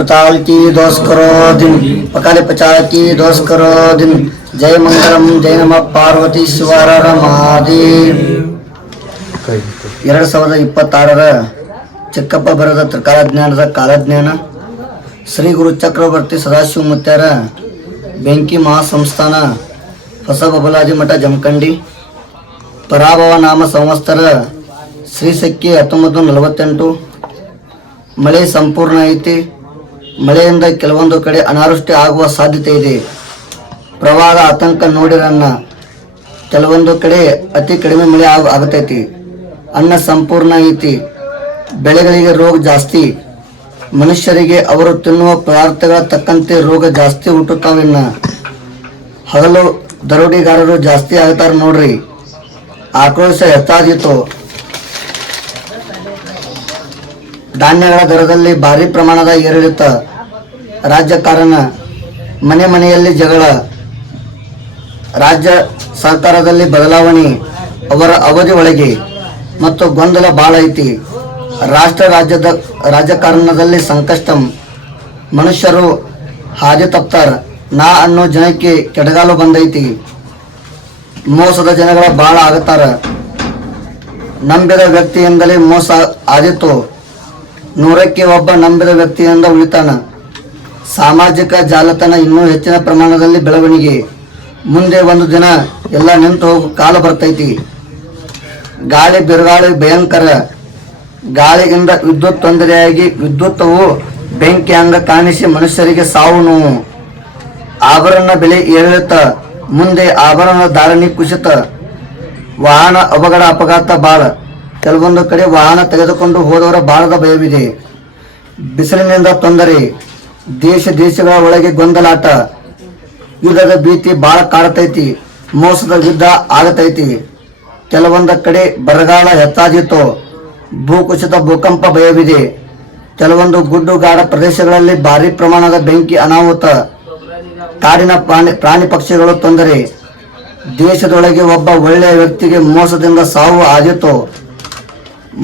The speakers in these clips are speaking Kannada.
पताल की दोष करो दिन पकाले पचाल की दोष करो दिन जय मंगलम जय नमः पार्वती शिवार महादेव 2026 ಚಿಕ್ಕಪ್ಪ ಬರೆದ ತ್ರಿಕಾಲಜ್ಞಾನದ ಕಾಲಜ್ಞಾನ ಶ್ರೀ ಗುರು ಚಕ್ರವರ್ತಿ ಸದಾಶಿವ ಮುತ್ಯಾರ ಬೆಂಕಿ ಮಹಾಸಂಸ್ಥಾನ ಹೊಸ ಬಬಲಾದಿ ಮಠ ಜಮಖಂಡಿ ಪರಾಭವ ನಾಮ ಸಂವತ್ಸರ ಶ್ರೀ ಸಖಿ 1948 ಮಳೆ ಸಂಪೂರ್ಣ ಐತಿ. ಮಳೆಯಿಂದ ಕೆಲವೊಂದು ಕಡೆ ಅನಾವೃಷ್ಟಿ ಆಗುವ ಸಾಧ್ಯತೆ ಇದೆ. ಪ್ರವಾಹ ಆತಂಕ ನೋಡಿರನ್ನ ಕೆಲವೊಂದು ಕಡೆ ಅತಿ ಕಡಿಮೆ ಮಳೆ ಆಗತೈತಿ. ಅನ್ನ ಸಂಪೂರ್ಣ ಐತಿ. ಬೆಳೆಗಳಿಗೆ ರೋಗ ಜಾಸ್ತಿ. ಮನುಷ್ಯರಿಗೆ ಅವರು ತಿನ್ನುವ ಪದಾರ್ಥಗಳ ತಕ್ಕಂತೆ ರೋಗ ಜಾಸ್ತಿ ಹುಟ್ಟುತ್ತಾವಿನ್ನ. ಹಗಲು ದರೋಡಿಗಾರರು ಜಾಸ್ತಿ ಆಗ್ತಾರ ನೋಡ್ರಿ. ಆಕ್ರೋಶ ಹೆಚ್ಚಾದೀತು. ಧಾನ್ಯಗಳ ದರದಲ್ಲಿ ಭಾರಿ ಪ್ರಮಾಣದ ಏರಿಳಿತ. ರಾಜಕಾರಣ, ಮನೆ ಮನೆಯಲ್ಲಿ ಜಗಳ, ರಾಜ್ಯ ಸರ್ಕಾರದಲ್ಲಿ ಬದಲಾವಣೆ, ಅವರ ಅವಧಿ ಒಳಗೆ ಮತ್ತು ಗೊಂದಲ ಬಾಳ ಐತಿ. ರಾಷ್ಟ್ರ ರಾಜಕಾರಣದಲ್ಲಿ ಸಂಕಷ್ಟ. ಮನುಷ್ಯರು ಹಾದಿ ತಪ್ತಾರ. ನಾ ಅನ್ನೋ ಜನಕ್ಕೆ ಕೆಡಗಾಲು ಬಂದೈತಿ. ಮೋಸದ ಜನಗಳ ಬಾಳ ಆಗತಾರ. ನಂಬಿದ ವ್ಯಕ್ತಿಯಿಂದಲೇ ಮೋಸ ಆದಿತ್ತು. 100ಕ್ಕೆ ಒಬ್ಬ ನಂಬಿದ ವ್ಯಕ್ತಿಯಿಂದ ಉಳಿತಾನ. ಸಾಮಾಜಿಕ ಜಾಲತಾಣ ಇನ್ನೂ ಹೆಚ್ಚಿನ ಪ್ರಮಾಣದಲ್ಲಿ ಬೆಳವಣಿಗೆ. ಮುಂದೆ ಒಂದು ದಿನ ಎಲ್ಲ ನಿಂತು ಹೋಗೋ ಕಾಲ ಬರ್ತೈತಿ. ಗಾಳಿ ಬಿರುಗಾಳಿ ಭಯಂಕರ. ಗಾಳಿಯಿಂದ ವಿದ್ಯುತ್ ತೊಂದರೆಯಾಗಿ ವಿದ್ಯುತ್ತವು ಬೆಂಕಿ ಹಂಗ ಕಾಣಿಸಿ ಮನುಷ್ಯರಿಗೆ ಸಾವು ನೋವು. ಆಭರಣ ಬೆಲೆ ಏರಿಳಿತ. ಮುಂದೆ ಆಭರಣ ಧಾರಣೆ ಕುಸಿತ. ವಾಹನ ಅಪಘಾತ ಬಾಳ. ಕೆಲವೊಂದು ಕಡೆ ವಾಹನ ತೆಗೆದುಕೊಂಡು ಹೋದವರ ಬಾಳದ ಭಯವಿದೆ. ಬಿಸಿಲಿನಿಂದ ತೊಂದರೆ. ದೇಶಗಳ ಒಳಗೆ ಗೊಂದಲಾಟ. ಯುದ್ಧದ ಭೀತಿ ಬಾಳ ಕಾಡತೈತಿ. ಮೋಸದ ಯುದ್ಧ ಆಗತೈತಿ. ಕೆಲವೊಂದ ಕಡೆ ಬರಗಾಲ ಹೆಚ್ಚಾದಿತ್ತು. ಭೂಕುಸಿತ ಭೂಕಂಪ ಭಯವಿದೆ. ಕೆಲವೊಂದು ಗುಡ್ಡುಗಾಡ ಪ್ರದೇಶಗಳಲ್ಲಿ ಭಾರಿ ಪ್ರಮಾಣದ ಬೆಂಕಿ ಅನಾಹುತ. ಕಾಡಿನ ಪ್ರಾಣಿ ಪಕ್ಷಿಗಳು ತೊಂದರೆ. ದೇಶದೊಳಗೆ ಒಬ್ಬ ಒಳ್ಳೆಯ ವ್ಯಕ್ತಿಗೆ ಮೋಸದಿಂದ ಸಾವು ಆದಿತ್ತು.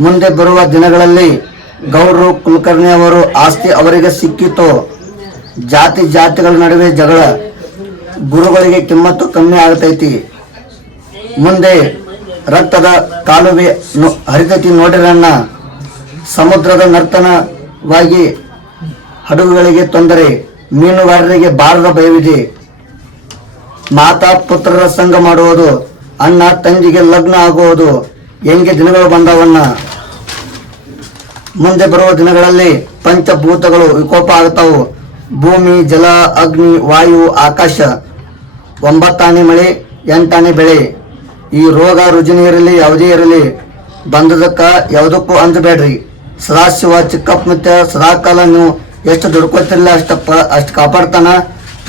ಮುಂದೆ ಬರುವ ದಿನಗಳಲ್ಲಿ ಗೌಡ್ರು ಕುಲಕರ್ಣಿ ಅವರು ಆಸ್ತಿ ಅವರಿಗೆ ಸಿಕ್ಕಿತು. ಜಾತಿಗಳ ನಡುವೆ ಜಗಳ. ಗುರುಗಳಿಗೆ ಕಿಮ್ಮತ್ತು ಕಮ್ಮಿ ಆಗತೈತಿ. ಮುಂದೆ ರಕ್ತದ ಕಾಲುವೆ ಹರಿತೈತಿ ನೋಡಿರನ್ನ. ಸಮುದ್ರದ ನರ್ತನವಾಗಿ ಹಡಗುಗಳಿಗೆ ತೊಂದರೆ. ಮೀನುಗಾರರಿಗೆ ಬಾರದ ಭಯವಿದೆ. ಮಾತಾ ಪುತ್ರರ ಸಂಘ ಮಾಡುವುದು. ಅಣ್ಣ ತಂಗಿಗೆ ಲಗ್ನ ಆಗುವುದು. ಹೆಂಗೆ ದಿನಗಳು ಬಂದವನ್ನ. ಮುಂದೆ ಬರುವ ದಿನಗಳಲ್ಲಿ ಪಂಚಭೂತಗಳು ವಿಕೋಪ ಆಗ್ತಾವು. ಭೂಮಿ, ಜಲ, ಅಗ್ನಿ, ವಾಯು, ಆಕಾಶ. 9 ಆನೆ ಮಳೆ, 8 ಆನೆ ಬೆಳೆ. ಈ ರೋಗ ರುಜಿನ ಇರಲಿ ಯಾವುದೇ ಇರಲಿ ಬಂದದಕ್ಕ ಯಾವುದಕ್ಕೂ ಅಂಜಬೇಡ್ರಿ. ಸದಾಶಿವ ಚಿಕ್ಕಪ್ಪ ಮುತ್ಯ ಸದಾಕಾಲ ನೀವು ಎಷ್ಟು ದುಡ್ಕೋತಿರಲಿಲ್ಲ ಅಷ್ಟು ಕಾಪಾಡ್ತಾನ.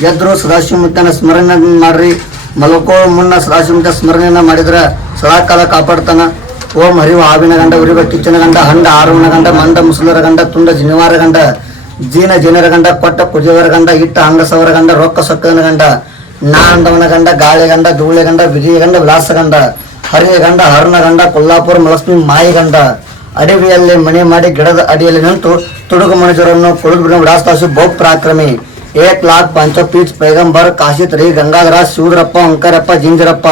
ಎದ್ರು ಸದಾಶಿವ ಮುತ್ಯನ ಸ್ಮರಣೆ ಮಾಡ್ರಿ. ಮಲಕೋ ಮುನ್ನ ಸದಾಶಿವ ಮುತ್ಯ ಸ್ಮರಣೆಯನ್ನ ಮಾಡಿದ್ರ ಸದಾಕಾಲ ಕಾಪಾಡ್ತಾನ. ಓಂ ಹರಿವ ಹಾವಿನ ಗಂಡ ಉರಿವ ಕಿಚ್ಚನ ಗಂಡ ಹಂಡ ಆರುವನ ಗಂಡ ಮಂದ ಮುಸುಲರ ಗಂಡ ತುಂಡ ಜಿನಿವಾರ ಗಂಡ ಜನರ ಗಂಡ ಕೊಟ್ಟ ಕುದಿಯವರ ಗಂಡ ಇಟ್ಟ ಅಂಗಸವರ ಗಂಡ ರೊಕ್ಕ ಸೊಕ್ಕನ ಗಂಡ ನಾ ಅಂದವನ ಗಂಡ ಗಾಳಿ ಗಂಡ ಧೂಳೆ ಗಂಡ ವಿಜಯ ಗಂಡ ವಿಲಾಸ ಗಂಡ ಹರಿಯ ಗಂಡ ಹರಣ ಗಂಡ ಕೊಲ್ಲಾಪುರ ಮಲಕ್ಷ್ಮಿ ಮಾಯಿ ಗಂಡ. ಅಡವಿಯಲ್ಲಿ ಮನೆ ಮಾಡಿ ಗಿಡದ ಅಡಿಯಲ್ಲಿ ನಿಂತು ತುಡುಗು ಮನುಷ್ಯರನ್ನು ಕುಳಿದು ವಿಳಾಸದಾಸು ಬಹು ಪರಾಕ್ರಮಿ. 1,05 ಪೀಠ ಪೈಗಂಬರ್ ಕಾಶಿತ್ ರೀ ಗಂಗಾಧರ ಶಿವದ್ರಪ್ಪ ಅಂಕರಪ್ಪ ಜಿಂಜರಪ್ಪ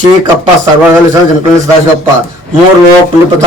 ಚೀಕಪ್ಪ ಸರ್ವದಲ್ಲಿ ಜನಕುಲಿ ಸದಾಶಿವಪ್ಪ 3 ಲೋಕ ಕುಲಿಪತ